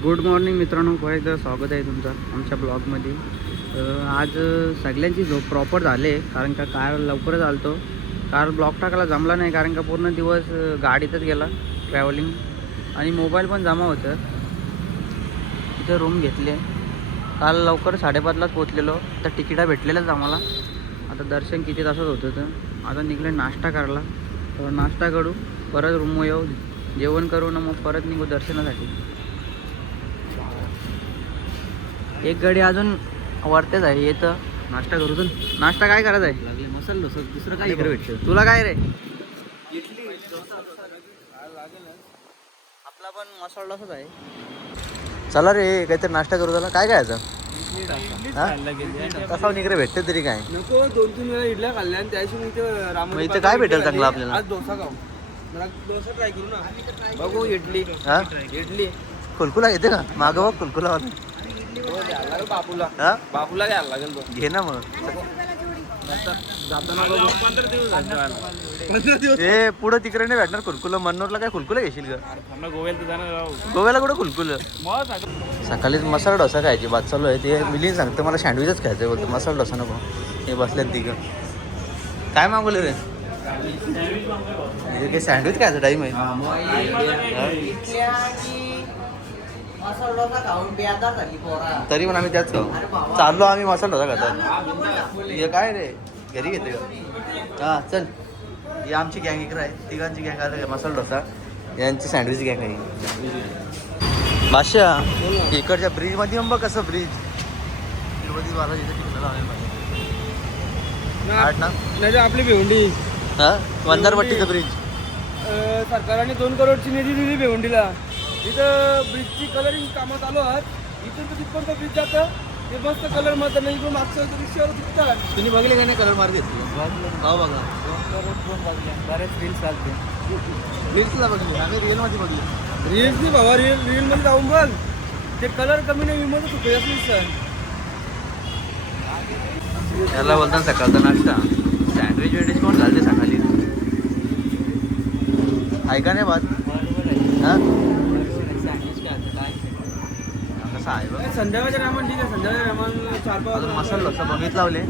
Good morning मित्रांनो, परत एकदा स्वागत आहे तुमचं आमच्या ब्लॉगमध्ये. आज सगळ्यांची झोप प्रॉपर झाले कारण का कार लवकरच आलतो. कार ब्लॉग टाकायला जमला नाही कारण का पूर्ण दिवस गाडीतच गेला ट्रॅव्हलिंग आणि मोबाईल पण जमा होतं. इथं रूम घेतले. काल लवकर 5:30लाच पोचलेलो. तर तिकिटा भेटलेलंच आम्हाला. आता दर्शन किती तासात होतं तर आता निघले नाश्ता करायला. तर नाश्ता करू, परत रूम येऊ, जेवण करू ना मग परत निघू दर्शनासाठी. एक गाडी अजून वरतेच आहे. येतं नाश्ता करू. तर नाश्ता काय करायचा आहे? लागले मसाला डोसा, दुसरं काय इकडे भेटतं? तुला काय रे? इडली आपला पण मसाला डोसाच आहे. चला रे, काहीतरी नाश्ता करू. त्याला काय खायचं? कसा इकडे भेटते तरी काय नको. 2-3 वेळा इडल्या खाल्ल्या आणि त्याशिवाय इथे इथं काय भेटेल चांगलं आपल्याला? आज डोसा खाऊ. मला डोसा ट्राय करू ना. बघू इडली. हा, इडली कुलकुला येते का? मागं बघ कुलकुला. बापूला हा, बापूला घ्यायला लागेल तो. घे ना मग. जाताना बघू. 15 दिवस ते पुढं तिकडे नाही भेटणार कुलकुला. मनोरला काय कुलकुला घेशील का? गोव्याला तर जाणार. गोव्याला कुठं कुलकुल? सकाळीच मसाला डोसा खायची बात चालू आहे. ते मिलिंद सांगतं मला सँडविचच खायचं. बोलतो मसाला डोसा नको. हे बसल्यात तिघं. काय मागवलं रे? हे सँडविच खायचं टाईम आहे. तरी पण आम्ही त्याच खाऊ. चाललो आम्ही मसाला डोसा खातात. हे काय रे, घरी घेते का? हां चल. ही आमची गँग इकडे आहे. तिघांची गँग आलं मसाला डोसा. यांची सँडविच गँग आहे. भाषा इकडच्या ब्रिजमध्ये बघ कसं ब्रिज तिरुपती बालाजीच्या तिकडं आठ ना. नाही आपली भिवंडी. हां, वंजारपट्टीचं ब्रिज. सरकारने 2 करोडची निधी दिली भिवंडीला. इथं ब्रिजची कलरिंग कामं चालू आहेत. इथून तर तिथपर्यंत ब्रिज जातं. ते मस्त कलर मारतात. नाही इकडून मागच्या रिक्षावर दिसतात. तुम्ही बघले का नाही कलर मारते? हो बघा. बरेच रील्स चालते. रील्सला बघली आम्ही, रिअलमध्ये बघली. रील्स नाही बाबा. रीलमध्ये जाऊन बघ. ते कलर कमी नाही विमध्ये सुकले असतील सर. याला बोलतात सकाळचा नाश्ता. सँडविच वेंडविच कोण घालते सकाळी? ऐका नाही बात. हां कसं आहे बघ. संध्याकाळच्या टायमान ठीक आहे. संध्याकाळच्या टायमान 4-5 वाजता मसाला डोसा बघितला लावले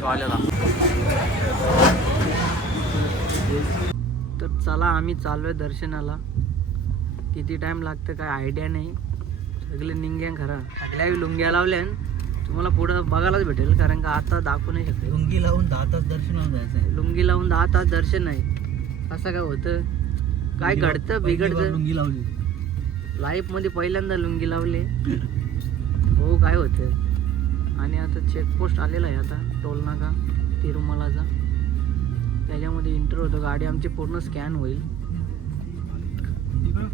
तो आलेला. तर चला आम्ही चालू आहे दर्शनाला. किती टाईम लागतं काय आयडिया नाही. सगळे निंग्या खरा सगळ्या लुंग्या लावल्या. तुम्हाला पुढं बघायलाच भेटेल कारण का आता दाखवू नाही शकत. लुंगी लावून 10 तास दर्शनाला जायचं आहे. लुंगी लावून 10 तास दर्शन आहे. असं काय होतं? काय घडतं बिघडतं? लुंगी लावली लाईफमध्ये पहिल्यांदा लुंगी लावले. हो काय होतं. आणि आता चेकपोस्ट आलेला आहे. आता टोल नाका तिरुमलाचा. त्याच्यामध्ये इंटर होतं. गाडी आमची पूर्ण स्कॅन होईल.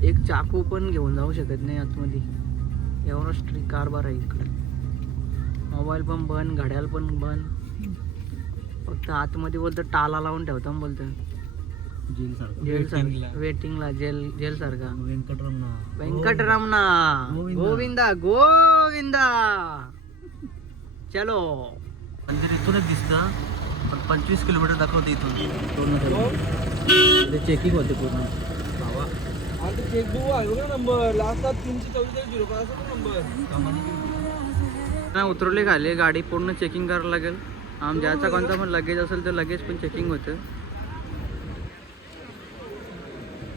एक चाकू पण घेऊन जाऊ शकत नाही आतमध्ये. एवढा स्ट्रिक्ट कारभार आहे इकडे. मोबाईल पण बंद, घड्याळ पण बंद. फक्त आतमध्ये बोलतं टाला लावून ठेवता बोलतं. जेल सारखा वेटिंगला. जेल सारखा. व्यंकटरमणा गोविंदा गोविंदा. चलो. मंदिर इथूनच दिसतं पण 25 किलोमीटर दाखवते इथून. ते चेकिंग होते पूर्ण. चेकबुक आहे ना नंबर लास्ट 344 नंबर. उतरवले खाली. गाडी पूर्ण चेकिंग करावं लागेल. ज्याचा कोणता पण लगेज असेल तर लगेज पण चेकिंग होतं.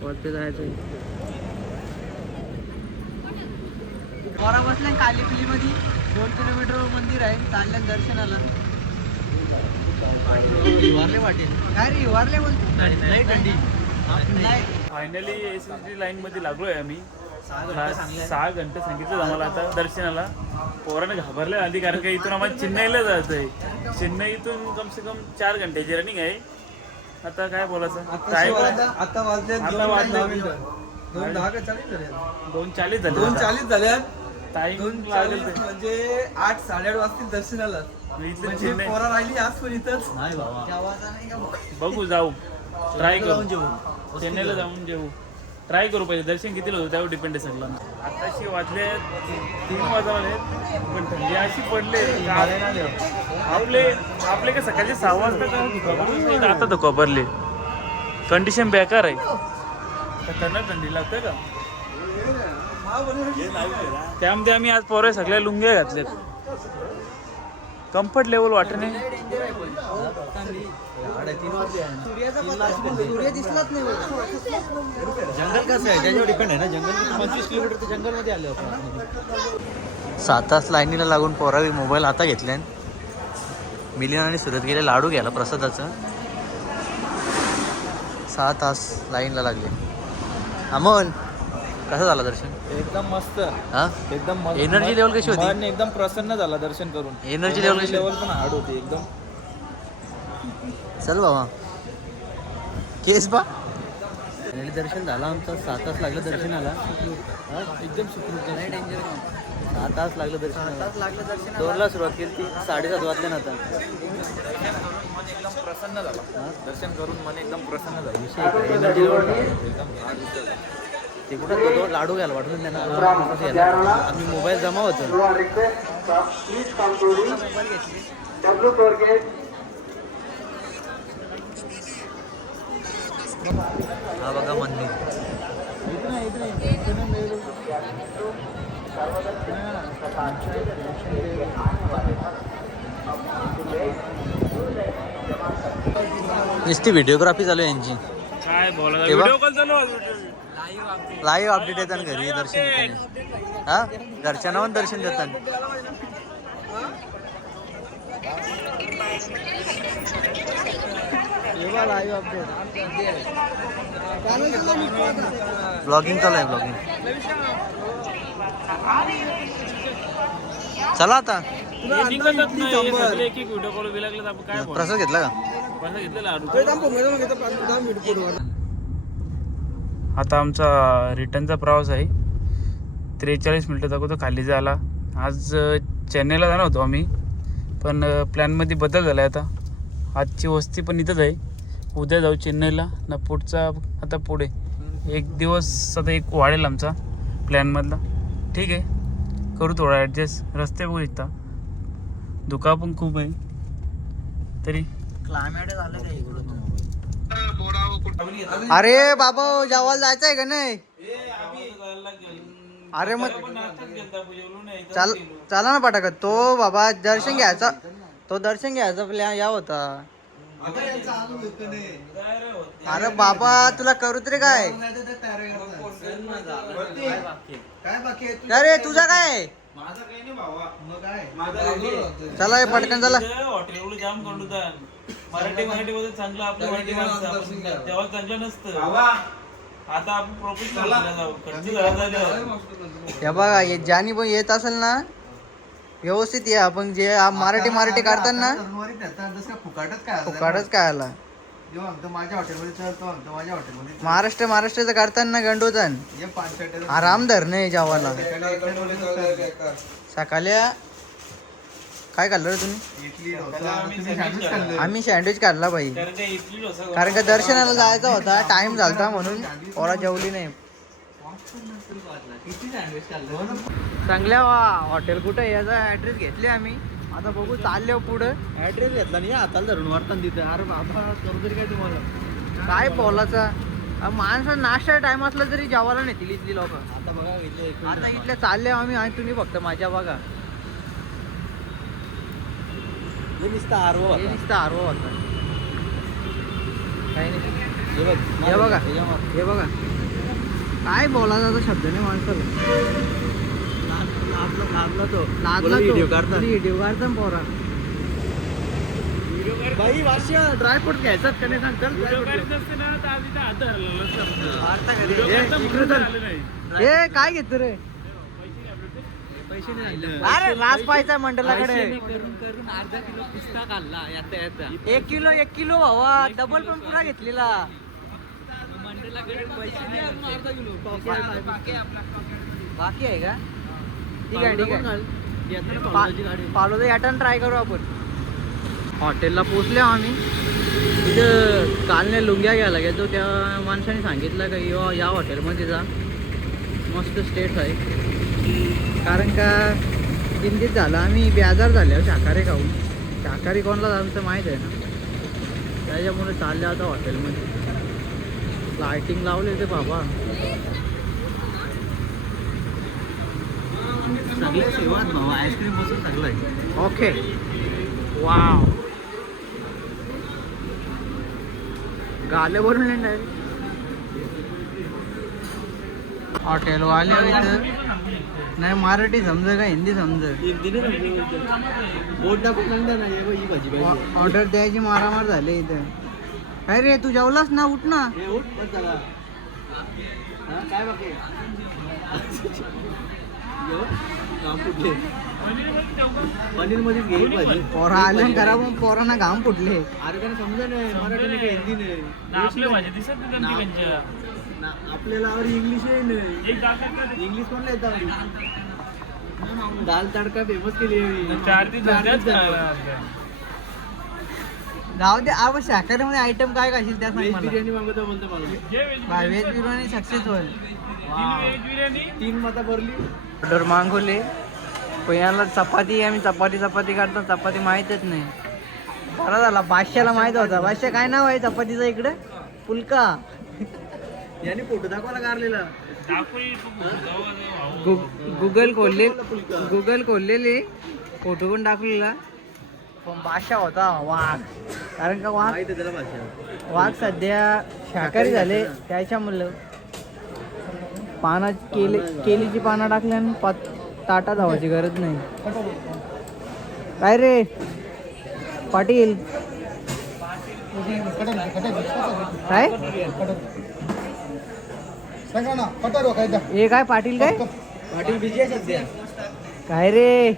वरती जायचं. वरा बसल्या कालीपिलीमध्ये 2 किलोमीटर मंदिर आहे. चालल्या दर्शनाला. वारले वाटेल काय रे? वारले बोलतो. फायनली SSD लाईन मध्ये लागलोय आम्ही. 6 घंटे सांगितलं आम्हाला आता दर्शनाला. पोराने घाबरले आधी कारण का इथून आम्हाला चेन्नईला जायचंय. चेन्नईतून कम से कम 4 घंट्याची रनिंग आहे. आता काय बोलायचं. आता वाजले 2:40 झाले. 2:40 झाल्यात. टाइम 2:40 म्हणजे 8, 8:30 वाजतील दर्शनाला. इथलं पोरा राहिली आज पण इथंच. बघू जाऊ. ट्राय करू. चेन्नईला जाऊन जेवू. ट्राय करू. पहिले दर्शन कितीला होतं त्यावर डिपेंड आहे सगळं. आताशी वाजले 3 वाजले पण थंडी अशी पडले. आपले काय सकाळचे 6 वाजता आता तर कोपरले. कंडिशन बेकार आहे. खतरनाक थंडी लागते का? त्यामध्ये आम्ही आज पोरं सगळ्या लुंग्या घातल्यात. कम्फर्ट लेवल वाटणे. सूर्य दिसलाच नाही. जंगल कसं आहे त्याच्यावर डिपेंड आहे ना. जंगल 25 किलोमीटर जंगल मध्ये आले आपण. 7 तास लाईनीला लागून पोरावी मोबाईल आता घेतल्यान. मिलियन आणि सुरत गेले लाडू घ्यायला प्रसादाचं. 6 तास लाईनला लागले. अमोल कसं झालं दर्शन? एकदम मस्त. हा एकदम मस्त. एनर्जी लेवल कशी होती? मन एकदम प्रसन्न झाला दर्शन करून. एनर्जी लेवल कशी लेवल पण हार्ड होती एकदम. चल बाबा केस बा दर्शन झालं आमचं. 7 तास लागलं दर्शनाला. एकदम सुखरूप. 6 तास लागलं दर्शनाला. 2ला सुरुवात केली ती 7:30 वाजल्या ना आता. एकदम प्रसन्न झाला. दर्शन करून मन एकदम प्रसन्न झालं. एनर्जी लेवल एकदम ते कुठं तो लाडू घ्यायला वाटलं त्यांना. आम्ही मोबाईल जमा होतो. हा बघा मंदिर. नुसती व्हिडिओग्राफी चालू आहे यांची. काय बोला तेव्हा? व्हिडिओ कॉल चालू. लाईव्ह अपडेट येतात घरी दर्शन देताना. हा घरच्यांना पण दर्शन देतात. ब्लॉगिंग चालू आहे. ब्लॉगिंग चला आता. निघतच नाही सगळे एक व्हिडिओ कॉल लागले. आपण काय बोलू? प्रसाद घेतला का? पैसा घेतलेला आता आमचा रिटर्नचा प्रवास आहे. 43 मिनिटात अगोदर खाली झाला. आज चेन्नईला जाणार होतो आम्ही, पण प्लॅनमध्ये बदल झाला आहे. आजची वस्ती पण इथंच आहे. उद्या जाऊ चेन्नईला ना पुढचा. आता पुढे एक दिवस आता एक वाढेल आमचा प्लॅनमधला. ठीक आहे, करू थोडा ॲडजस्ट. रस्ते बघू इथं धुका पण खूप आहे. तरी क्लायमेट झालं काय इकडून. अरे बाबा जेवायला जायचं आहे का नाही? अरे मग चला ना पटाकत. तो बाबा दर्शन घ्यायचा. तो दर्शन घ्यायचा प्लॅन या होता. अरे बाबा तुला करू तरी काय? अरे तुझा काय? चला हे पटकन चला. हॉटेल जाम कंडूतात. मराठी मध्ये चांगलं आपलं मराठी माणसं तेव्हा चांगलं नसतं. आता आपण प्रोफेशनल जाऊ. हे बघा ज्यानी पण येत असेल ना व्यवस्थित या. आपण जे मराठी करताना फुकाटच काय आला. माझ्या हॉटेलमध्ये चढतो. माझ्या हॉटेलमध्ये महाराष्ट्राचं करताना गंडोतन आराम धर नाही जेवायला. सकाळी काय खाल्लं रे तुम्ही? इडली डोसा. आम्ही सँडविच काढला बाई. कारण का दर्शनाला जायचा होता. टाइम झालता म्हणून पोरा जेवली नाही. चांगल्या हॉटेल कुठं याचा ऍड्रेस घेतले आम्ही. आता बघू चालले पुढं. ऍड्रेस घेतला नाही हाताला धरून वाटताना तिथे. अरे बाबा करू तरी काय तुम्हाला. काय बोलायचा. माणसं नाश्ता टाइम असला तरी जेवायला नेतील इथली लोक. आता बघा आता इथल्या चालले आम्ही आणि तुम्ही फक्त माझ्या बघा. हे नुसतं आरव हे नुसतं आरवा होता. काही नाही. हे बघ हे बघा हे बघा. काय बोलायचा आता शब्द नाही माणसाला. लागला तो. लाजला व्हिडिओ काढता. व्हिडिओ काढता पोरा. बाई वाशी ड्रायफ्रूट घ्यायचात का नाही सांग. चल हे काय घेतो रे? अरे रास पाहायचा मंडळाकडे. 1 किलो भावा. डबल पण पुरा घेतलेला. बाकी आहे का? ठीक आहे पालो याटन ट्राय करू आपण. हॉटेलला पोचले आम्ही. तिथं कालने लुंग्या घ्यायला गेलो. त्या माणसाने सांगितलं का या हॉटेलमध्ये जा. मस्त स्टेट आहे. कारण का चिंतित झालं आम्ही. बेजार झाले शाकाहारी खाऊन. शाकाहारी कोणाला आमचं माहीत आहे ना. त्याच्यामुळे चालले आता हॉटेलमध्ये. लायटिंग लावले ते बाबा. चांगलं सेवा आईस्क्रीम पासून चांगलं आहे. ओके वाव गाले भरून नाही हॉटेलवाले इथं नाही मराठी समज का हिंदी समज बोट दाखवून म्हणता ना ही भाजी पाहिजे. ऑर्डर द्यायची मारामार झाले इथं. काय रे तू जेवलास ना उठ ना. हे उठ बस झाला. हा, काय बाकी काम कुठले पनीर मध्ये घेईल भाजी. पोरा आले करा पण पोरांना घाम फुटले. अरे पण समजा नाही मराठी नाही का हिंदी नाही. आपल्या भाजी दिसत नाही त्यांची कंच्या. आपल्याला और इंग्लिश आहे नाही. इंग्लिश कोणला येतं दाल तडका फेमस केली आहे. 4 दिवस जाऊ दे आपण शाकाहारी मध्ये आयटम काय खाशील त्या सांग व्हेज मला. बिर्याणी मागवतो बोलतो मला. व्हेज बिर्याणी सक्सेस होईल. बिर्याणी 3 माता भरली. ऑर्डर मागवले पण याला चपाती आम्ही चपाती काढतो चपाती माहीतच नाही. बरा झाला बादशाला माहित होता. बादशा काय नाव आहे चपातीचं इकडे फुलका. याने फोटो दाखवायला गारलेला. गुगल खोललेले फोटो पण टाकलेला पण बादशा होता वाघ. कारण का वाघ माहिती आहे त्याला भाषा. वाघ सध्या शाकाहारी झाले त्याच्यामुळं पाना केलीची पानं टाकल्यानं ताटा धावायची गरज नाही. काय रे पाटील काय हे काय पाटील काय पाटील बिजी आहे सध्या. काय रे.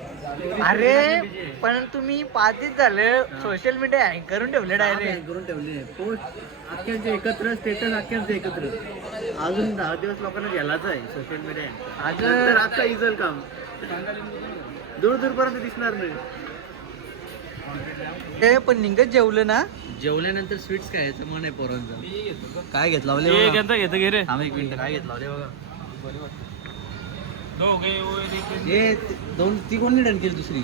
अरे पण तुम्ही 5 दिवस झालं सोशल मीडिया हँग करून ठेवले डायरेक्ट. करून ठेवले पोस्ट अख्ख्यांचे एकत्र स्टेटस अख्ख्यांचे एकत्र. अजून 10 दिवस लोकांना गेलाच आहे सोशल मीडिया. आज आता इजल काम दूर दूर पर्यंत दिसणार नाही. हे पण निघत जेवलं ना. जेवल्यानंतर स्वीट्स काय याचं मन आहे पोरांचं. काय घेतला घेतं घे रे. थांब एक मिनिट काय घेतला बघा. हे दोन ती कोणी डन केली दुसरी.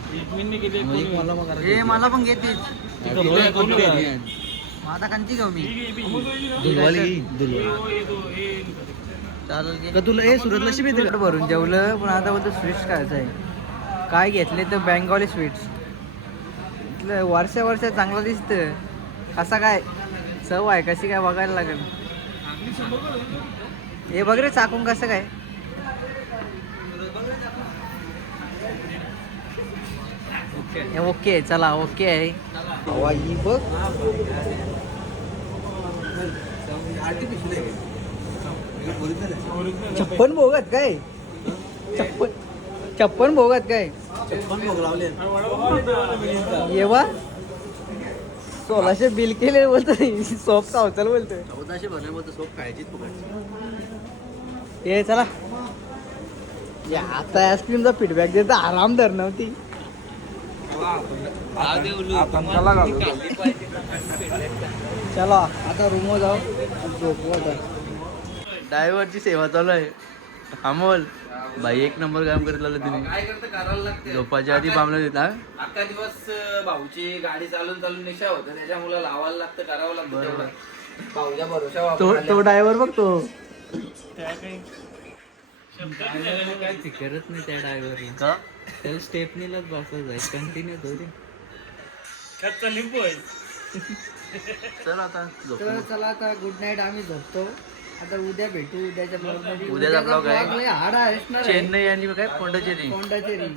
मला मग हे मला पण घेते दुलवाली आता कंची घेऊ मी. चालेल का तुला हे सुरत लशी मिळते पेट भरून जेवलं पण आता बोलतो स्वीट्स खायचं आहे. काय घेतले तर बेंगॉली स्वीट्स. इथलं वर्ष चांगलं दिसतं. कसा काय चव आहे कशी काय बघायला लागेल. हे बघ रे चाकून कसं काय. ओके चला ओके आहे. ही बघ छप्पन भोगत काय. छप्पन भोगत काय येवा 1600 बिल केले बोलतो. सोप का होतं बोलतोय. 1400 भरल्यामध्ये सोप खायचीच फुकटची. हे चला या आता आईस्क्रीमचा फीडबॅक देता आराम धर नव्हती. चला आता रूम जाऊ झोपू आता. ड्रायव्हरची सेवा चालू आहे. अमोल भाई एक नंबर काम करत लावलं तुम्ही. झोपाच्या आधी बांबला देता. अख्खा दिवस भाऊची गाडी चालून निशा होतं त्याच्यामुळे लावायला लागतं करावं लागतं तेवढं. भाऊच्या भरोशा तो ड्रायव्हर बघ तो. काय फिकरच नाही त्या ड्रायव्हरला. त्याला स्टेपनीलाच बसायचं आहे कंटिन्यू थोडी. चल आता तर चला आता गुड नाईट. आम्ही झोपतो आता. उद्या भेटू उद्याच्या ब्लॉग मध्ये. उद्याचा vlog आहे. हाड असणार आहे. चेन्नई आणि काय पोंडचेरी. पोंडाचेरी